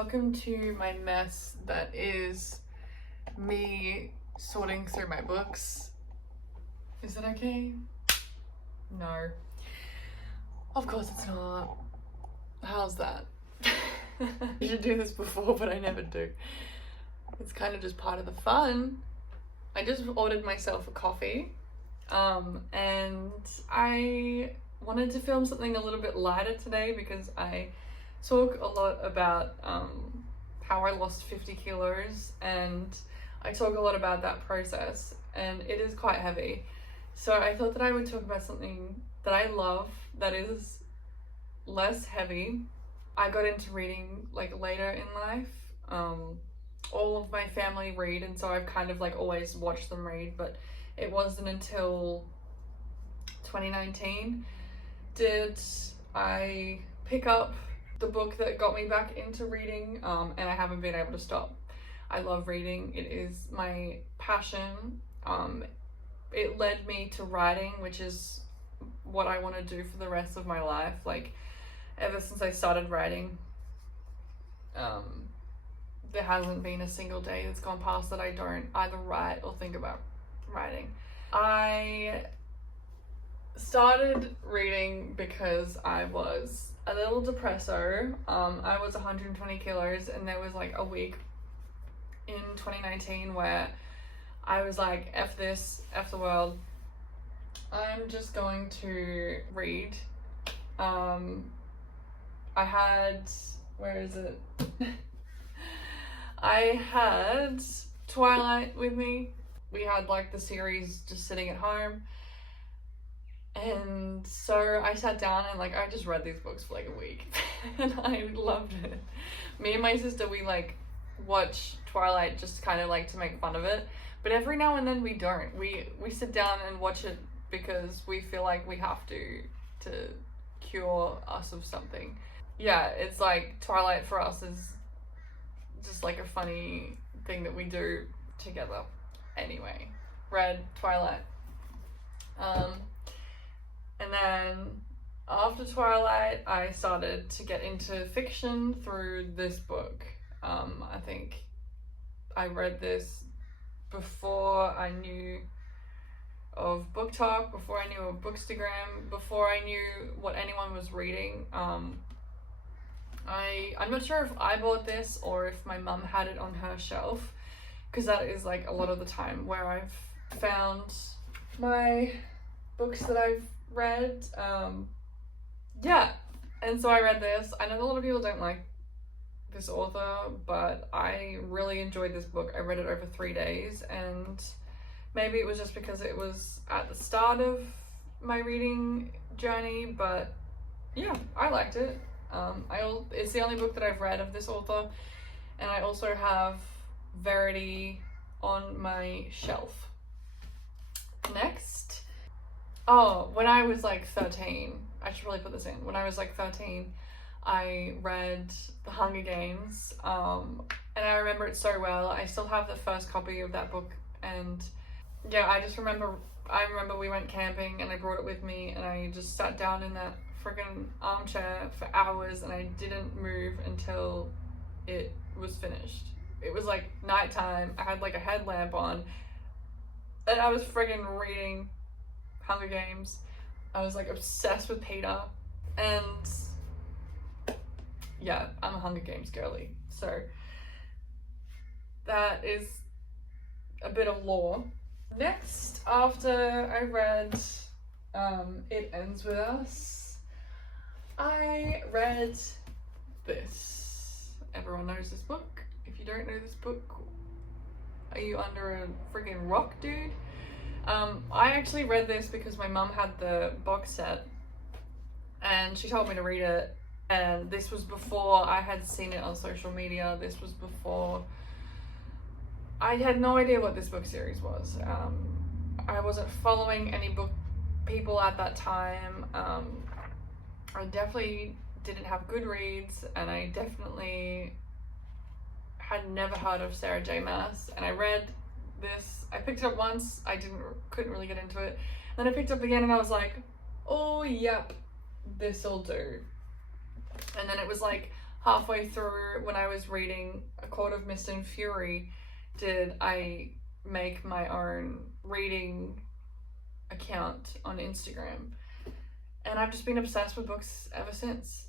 Welcome to my mess that is me sorting through my books. Is it okay? No. Of course it's not. How's that? I should do this before, but I never do. It's kind of just part of the fun. I just ordered myself a coffee, and I wanted to film something a little bit lighter today because I talk a lot about how I lost 50 kilos, and I talk a lot about that process, and it is quite heavy. So I thought that I would talk about something that I love that is less heavy. I got into reading like later in life. All of my family read, and so I've kind of like always watched them read, but it wasn't until 2019 did I pick up the book that got me back into reading, and I haven't been able to stop. I love reading. It is my passion. It led me to writing, which is what I want to do for the rest of my life. Like, ever since I started writing, there hasn't been a single day that's gone past that I don't either write or think about writing. I started reading because I was a little depresso. I was 120 kilos, and there was like a week in 2019 where I was like, F this, F the world. I'm just going to read. I had, where is it? I had Twilight with me. We had like the series just sitting at home. And so I sat down and like I just read these books for like a week and I loved it. Me and my sister, we like watch Twilight just kind of like to make fun of it, but every now and then we don't. We sit down and watch it because we feel like we have to cure us of something. Yeah, it's like Twilight for us is just like a funny thing that we do together. Anyway, read Twilight. And then after Twilight, I started to get into fiction through this book. I think I read this before I knew of BookTok, before I knew of Bookstagram, before I knew what anyone was reading. I'm not sure if I bought this or if my mum had it on her shelf, because that is like a lot of the time where I've found my books that I've read. Yeah, and so I read this. I know a lot of people don't like this author, but I really enjoyed this book. I read it over 3 days, and maybe it was just because it was at the start of my reading journey, but yeah, I liked it. It's the only book that I've read of this author, and I also have Verity on my shelf. Next, when I was like 13, I should really put this in. When I was like 13, I read The Hunger Games, and I remember it so well. I still have the first copy of that book, and yeah, I remember we went camping and I brought it with me, and I just sat down in that freaking armchair for hours and I didn't move until it was finished. It was like nighttime. I had like a headlamp on, and I was friggin' reading Hunger Games. I was like obsessed with Peter, and yeah, I'm a Hunger Games girly. So that is a bit of lore. Next, after I read It Ends With Us, I read this. Everyone knows this book. If you don't know this book, are you under a friggin' rock, dude? I actually read this because my mum had the box set and she told me to read it, and this was before I had seen it on social media. This was before I had no idea what this book series was. I wasn't following any book people at that time. I definitely didn't have Goodreads, and I definitely had never heard of Sarah J Maas, and I read this. I picked it up once, couldn't really get into it. Then I picked it up again and I was like, oh yep, this'll do. And then it was like halfway through when I was reading A Court of Mist and Fury did I make my own reading account on Instagram, and I've just been obsessed with books ever since.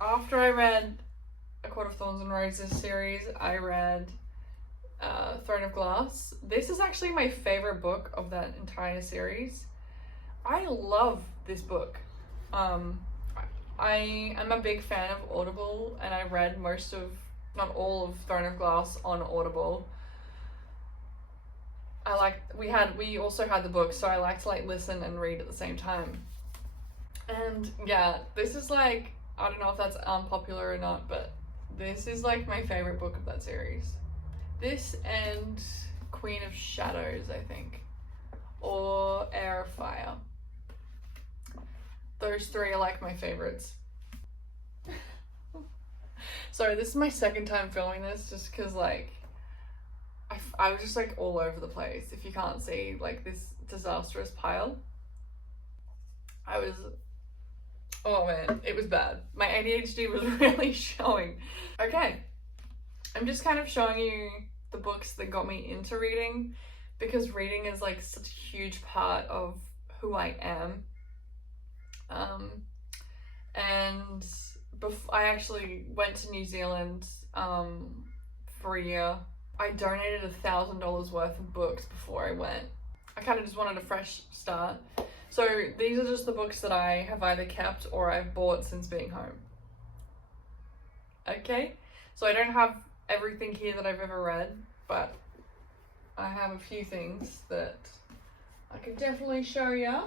After I read A Court of Thorns and Roses series, I read Throne of Glass. This is actually my favorite book of that entire series. I love this book. I am a big fan of Audible, and I read most of, not all of Throne of Glass on Audible. We also had the book, so I like to like listen and read at the same time. And yeah, this is like, I don't know if that's unpopular or not, but this is like my favorite book of that series. This and Queen of Shadows, I think, or Heir of Fire. Those three are like my favorites. Sorry, this is my second time filming this just because like I was just like all over the place. If you can't see like this disastrous pile, oh man, it was bad. My ADHD was really showing. Okay, I'm just kind of showing you the books that got me into reading, because reading is like such a huge part of who I am. And I actually went to New Zealand for a year. I donated $1,000 worth of books before I went. I kind of just wanted a fresh start. So these are just the books that I have either kept or I've bought since being home. Okay, so I don't have everything here that I've ever read, but I have a few things that I can definitely show you.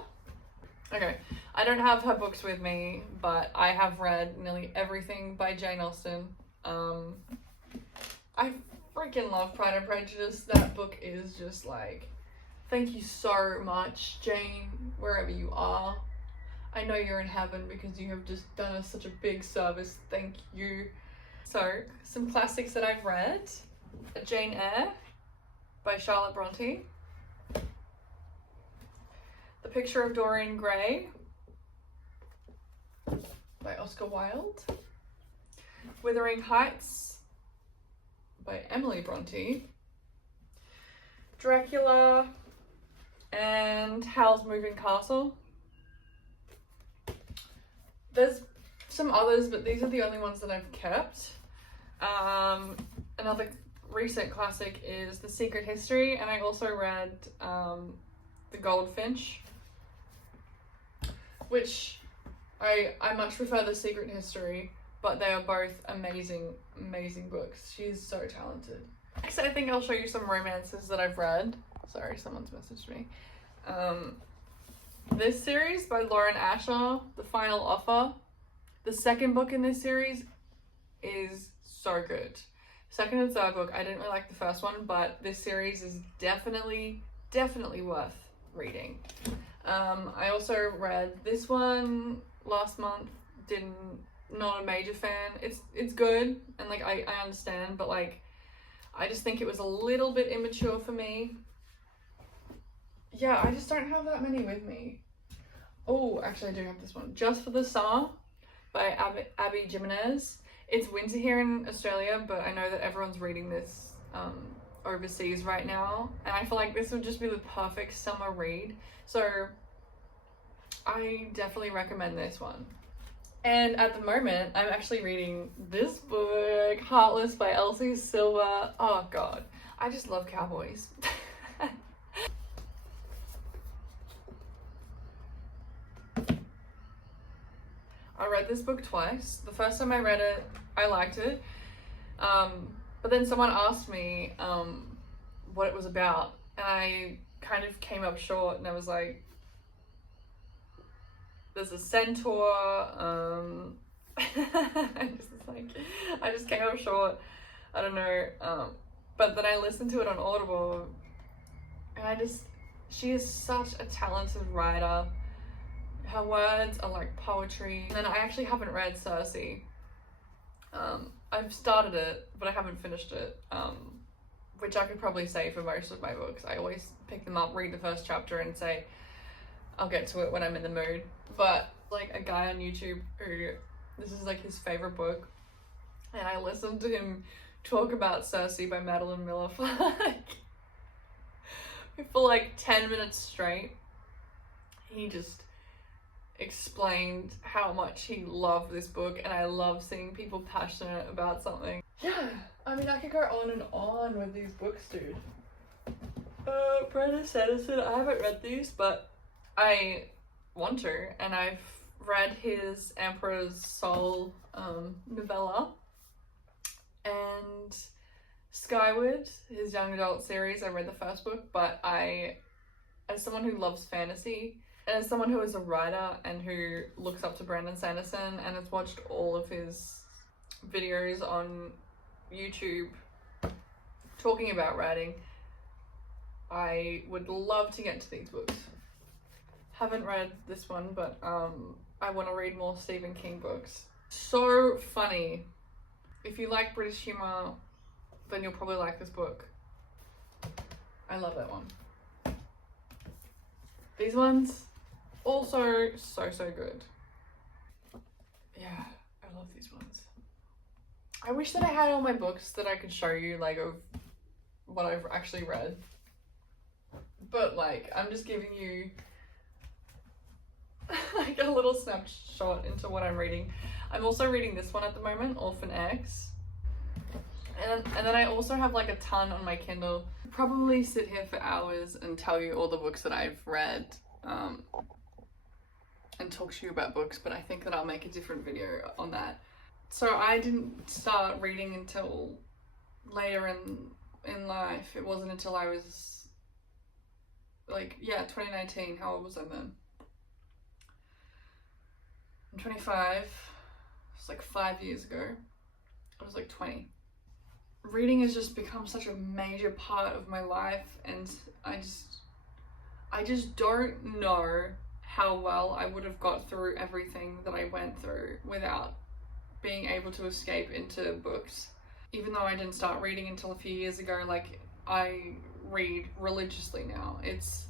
Okay, I don't have her books with me, but I have read nearly everything by Jane Austen. I freaking love Pride and Prejudice. That book is just like, thank you so much, Jane, wherever you are. I know you're in heaven because you have just done us such a big service. Thank you. So, some classics that I've read. Jane Eyre by Charlotte Bronte. The Picture of Dorian Gray by Oscar Wilde. Wuthering Heights by Emily Bronte. Dracula and Howl's Moving Castle. There's some others, but these are the only ones that I've kept. Another recent classic is The Secret History, and I also read The Goldfinch, which I much prefer The Secret History, but they are both amazing, amazing books. She's so talented. Next, I think I'll show you some romances that I've read. Sorry, someone's messaged me. This series by Lauren Asher, The Final Offer. The second book in this series is so good. Second and third book, I didn't really like the first one, but this series is definitely worth reading. I also read this one last month. Not a major fan. It's good, and like I understand, but like I just think it was a little bit immature for me. Yeah, I just don't have that many with me. Oh, actually I do have this one. Just for the Summer by Abby Jimenez. It's winter here in Australia, but I know that everyone's reading this overseas right now, and I feel like this would just be the perfect summer read. So I definitely recommend this one. And at the moment, I'm actually reading this book, Heartless by Elsie Silver. Oh god, I just love cowboys. I read this book twice. The first time I read it, I liked it. But then someone asked me what it was about, and I kind of came up short, and I was like, there's a centaur, I just came up short. I don't know. But then I listened to it on Audible, and she is such a talented writer. Her words are like poetry. And then I actually haven't read Circe. I've started it, but I haven't finished it, which I could probably say for most of my books. I always pick them up, read the first chapter, and say, I'll get to it when I'm in the mood. But like a guy on YouTube who This is like his favorite book. And I listened to him talk about Circe by Madeline Miller for like 10 minutes straight. He just explained how much he loved this book, and I love seeing people passionate about something. Yeah, I mean, I could go on and on with these books, dude. Brandon Sanderson, I haven't read these, but I want to, and I've read his Emperor's Soul novella, and Skyward, his young adult series. I read the first book, but as someone who loves fantasy, and as someone who is a writer and who looks up to Brandon Sanderson and has watched all of his videos on YouTube talking about writing, I would love to get to these books. Haven't read this one, but I want to read more Stephen King books. So funny. If you like British humor, then you'll probably like this book. I love that one. These ones, also so good. Yeah, I love these ones. I wish that I had all my books that I could show you, like, of what I've actually read. But, like, I'm just giving you like a little snapshot into what I'm reading. I'm also reading this one at the moment, Orphan X. And then I also have like a ton on my Kindle. I'll probably sit here for hours and tell you all the books that I've read and talk to you about books, but I think that I'll make a different video on that. So I didn't start reading until later in life. It wasn't until I was like, 2019. How old was I then? I'm 25. It's like 5 years ago. I was like 20. Reading has just become such a major part of my life, and I just don't know how well I would have got through everything that I went through without being able to escape into books. Even though I didn't start reading until a few years ago, like, I read religiously now. It's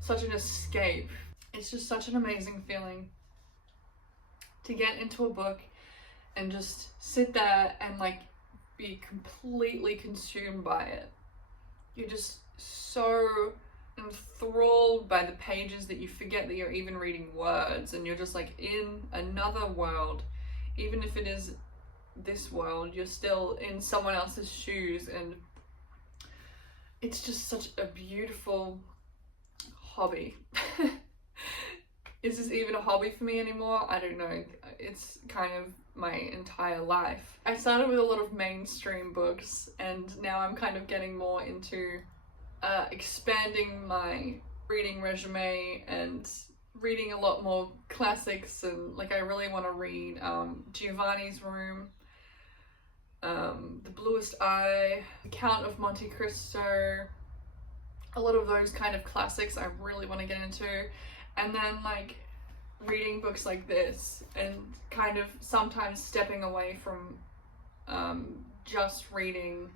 such an escape. It's just such an amazing feeling to get into a book and just sit there and like be completely consumed by it. You're just so enthralled by the pages that you forget that you're even reading words, and you're just like in another world. Even if it is this world, you're still in someone else's shoes, and it's just such a beautiful hobby. Is this even a hobby for me anymore? I don't know. It's kind of my entire life. I started with a lot of mainstream books, and now I'm kind of getting more into expanding my reading resume and reading a lot more classics. And like, I really want to read Giovanni's Room, The Bluest Eye, The Count of Monte Cristo, a lot of those kind of classics I really want to get into. And then like reading books like this, and kind of sometimes stepping away from just reading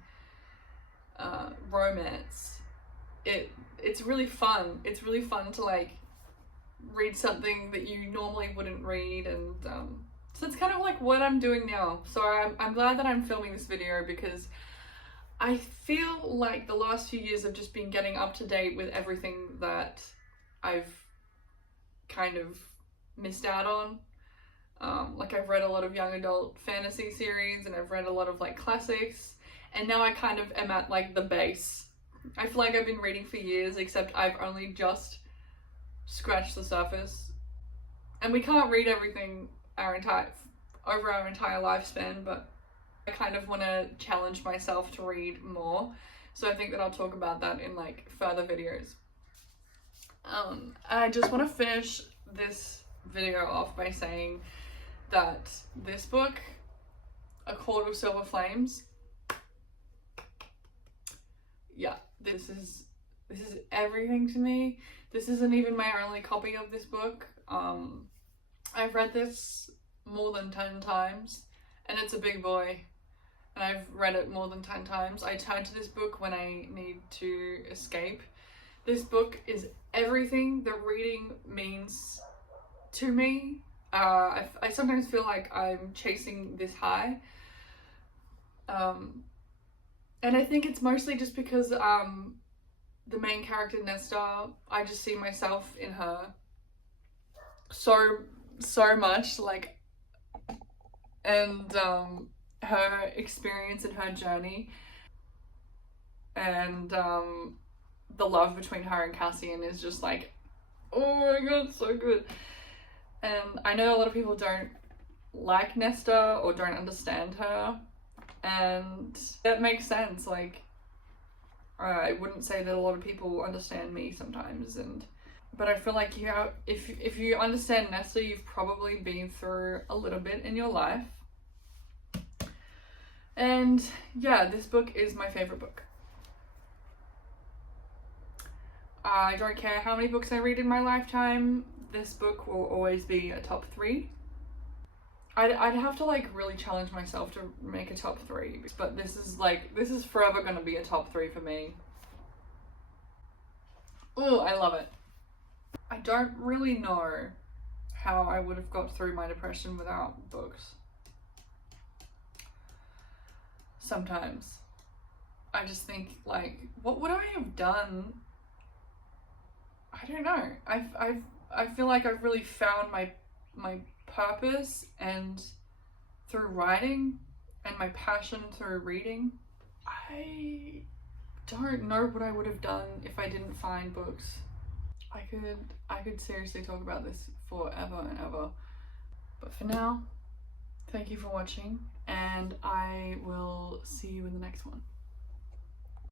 romance. It's really fun. It's really fun to like read something that you normally wouldn't read, and so it's kind of like what I'm doing now. So I'm glad that I'm filming this video, because I feel like the last few years have just been getting up to date with everything that I've kind of missed out on. Like, I've read a lot of young adult fantasy series, and I've read a lot of like classics, and now I kind of am at like the base. I feel like I've been reading for years, except I've only just scratched the surface. And we can't read everything over our entire lifespan, but I kind of want to challenge myself to read more. So I think that I'll talk about that in like further videos. I just want to finish this video off by saying that this book, A Court of Silver Flames, yeah, this is everything to me. This isn't even my only copy of this book. I've read this more than 10 times, and it's a big boy, and I've read it more than 10 times. I turn to this book when I need to escape. This book is everything that reading means to me. I sometimes feel like I'm chasing this high. And I think it's mostly just because the main character Nesta, I just see myself in her so much, like, and her experience and her journey, and the love between her and Cassian is just like, oh my god, so good. And I know a lot of people don't like Nesta or don't understand her, and that makes sense. Like, I wouldn't say that a lot of people understand me sometimes, but I feel like if you understand Nesta, you've probably been through a little bit in your life. And yeah, this book is my favorite book. I don't care how many books I read in my lifetime, this book will always be a top 3. I'd have to like really challenge myself to make a top 3, but this is forever gonna be a top 3 for me. Oh, I love it. I don't really know how I would have got through my depression without books. Sometimes I just think, like, what would I have done? I don't know. I feel like I've really found my purpose and through writing, and my passion through reading. I don't know what I would have done if I didn't find books. I could seriously talk about this forever and ever. But for now, thank you for watching, and I will see you in the next one.